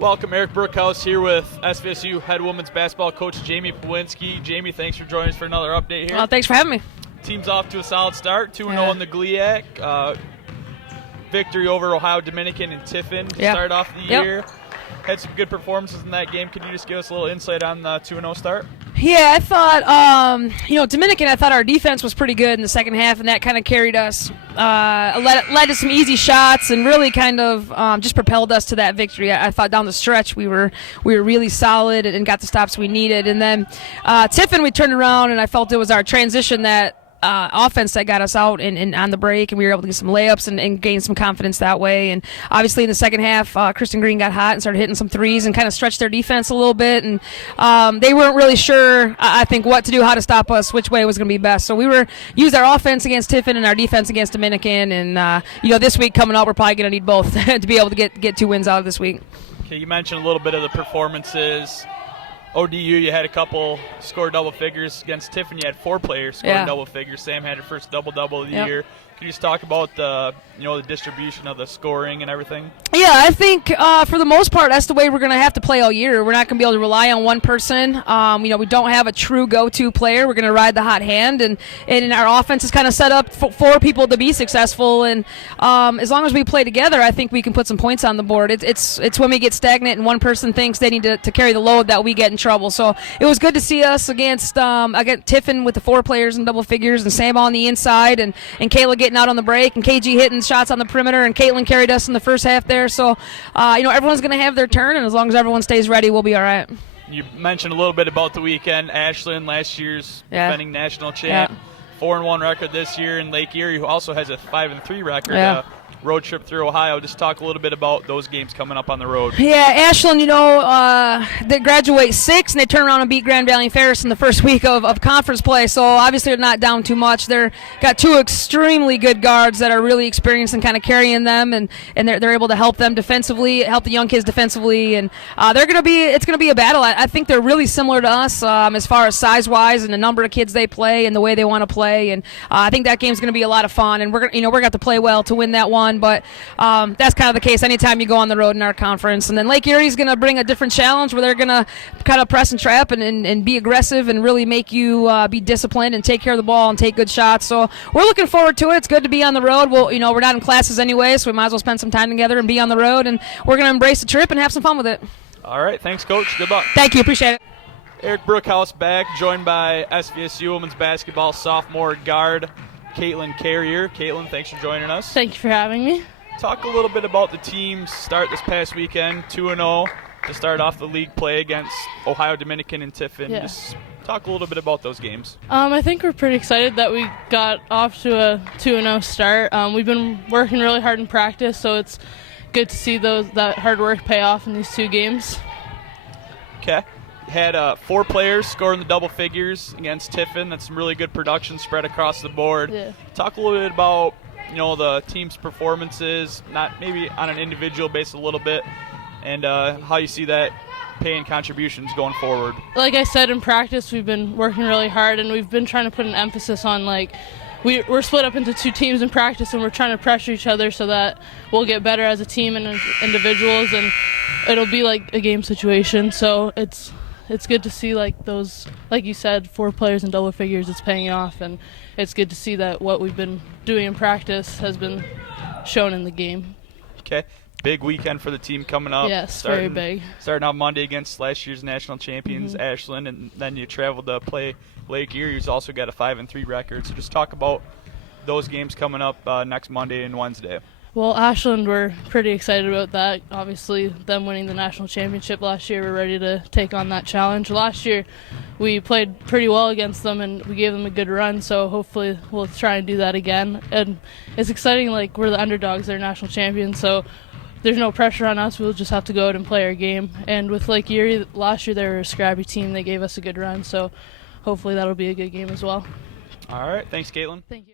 Welcome, Eric Brookhouse here with SVSU head women's basketball coach Jamie Pawinski. Jamie, thanks for joining us for another update here. Thanks for having me. Team's off to a solid start, 2-0 in the GLIAC. Victory over Ohio Dominican and Tiffin to start off the year. Had some good performances in that game. Could you just give us a little insight on the 2-0 start? Yeah, I thought, Dominican, I thought our defense was pretty good in the second half, and that kind of carried us. Led to some easy shots and really kind of just propelled us to that victory. I thought down the stretch we were really solid and got the stops we needed. And then Tiffin, we turned around, and I felt it was our transition that offense that got us out and on the break, and we were able to get some layups and gain some confidence that way. And obviously in the second half, Kristen Green got hot and started hitting some threes and kind of stretched their defense a little bit. And they weren't really sure, I think, what to do, how to stop us, which way was going to be best. So we used our offense against Tiffin and our defense against Dominican. And this week coming up, we're probably going to need both to be able to get 2 wins out of this week. Okay, you mentioned a little bit of the performances. ODU, you had a couple score double figures. Against Tiffin, you had 4 players scoring double figures. Sam had her first double-double of the year. Can you just talk about the distribution of the scoring and everything? Yeah, I think for the most part, that's the way we're going to have to play all year. We're not going to be able to rely on one person. We don't have a true go-to player. We're going to ride the hot hand, and our offense is kind of set up for people to be successful. And as long as we play together, I think we can put some points on the board. It's when we get stagnant and one person thinks they need to carry the load that we get in trouble. So it was good to see us against Tiffin with the 4 players in double figures, and Sam on the inside, and Kayla getting out on the break, and KG hitting shots on the perimeter, and Caitlin carried us in the first half there. So, everyone's going to have their turn, and as long as everyone stays ready, we'll be all right. You mentioned a little bit about the weekend. Ashland, last year's defending national champ, 4-1 record this year, and Lake Erie, who also has a 5-3 record. Road trip through Ohio. Just talk a little bit about those games coming up on the road. Yeah, Ashland, they graduate 6th, and they turn around and beat Grand Valley and Ferris in the first week of conference play. So obviously they're not down too much. They're got 2 extremely good guards that are really experienced and kind of carrying them, and they're able to help them defensively, help the young kids defensively, and it's gonna be a battle. I think they're really similar to us as far as size-wise and the number of kids they play and the way they want to play, and I think that game's gonna be a lot of fun, and we're gonna have to play well to win that one. But that's kind of the case anytime you go on the road in our conference. And then Lake Erie's going to bring a different challenge where they're going to kind of press and trap and be aggressive and really make you be disciplined and take care of the ball and take good shots. So we're looking forward to it. It's good to be on the road. Well, we're not in classes anyway, so we might as well spend some time together and be on the road. And we're going to embrace the trip and have some fun with it. All right. Thanks, Coach. Good luck. Thank you. Appreciate it. Eric Brookhouse back, joined by SVSU women's basketball sophomore guard Caitlin Carrier. Caitlin, thanks for joining us. Thank you for having me. Talk a little bit about the team's start this past weekend, 2-0 to start off the league play against Ohio Dominican and Tiffin. Yeah. Just talk a little bit about those games. I think we're pretty excited that we got off to a 2-0 start. We've been working really hard in practice, so it's good to see that hard work pay off in these 2 games. Okay. Had 4 players scoring the double figures against Tiffin. That's some really good production spread across the board. Yeah. Talk a little bit about the team's performances, not maybe on an individual basis a little bit, and how you see that paying contributions going forward. Like I said, in practice we've been working really hard, and we've been trying to put an emphasis on we're split up into 2 teams in practice, and we're trying to pressure each other so that we'll get better as a team and as individuals, and it'll be like a game situation. So it's good to see those, like you said, 4 players in double figures. It's paying off, and it's good to see that what we've been doing in practice has been shown in the game. Okay. Big weekend for the team coming up. Yes, very big. Starting out Monday against last year's national champions, Ashland, and then you traveled to play Lake Erie, who's also got a 5-3 record. So just talk about those games coming up next Monday and Wednesday. Well, Ashland, we're pretty excited about that. Obviously, them winning the national championship last year, we're ready to take on that challenge. Last year, we played pretty well against them, and we gave them a good run, so hopefully we'll try and do that again. And it's exciting, we're the underdogs, they're national champions, so there's no pressure on us. We'll just have to go out and play our game. And with Lake Erie, last year they were a scrappy team. They gave us a good run, so hopefully that'll be a good game as well. All right. Thanks, Caitlin. Thank you.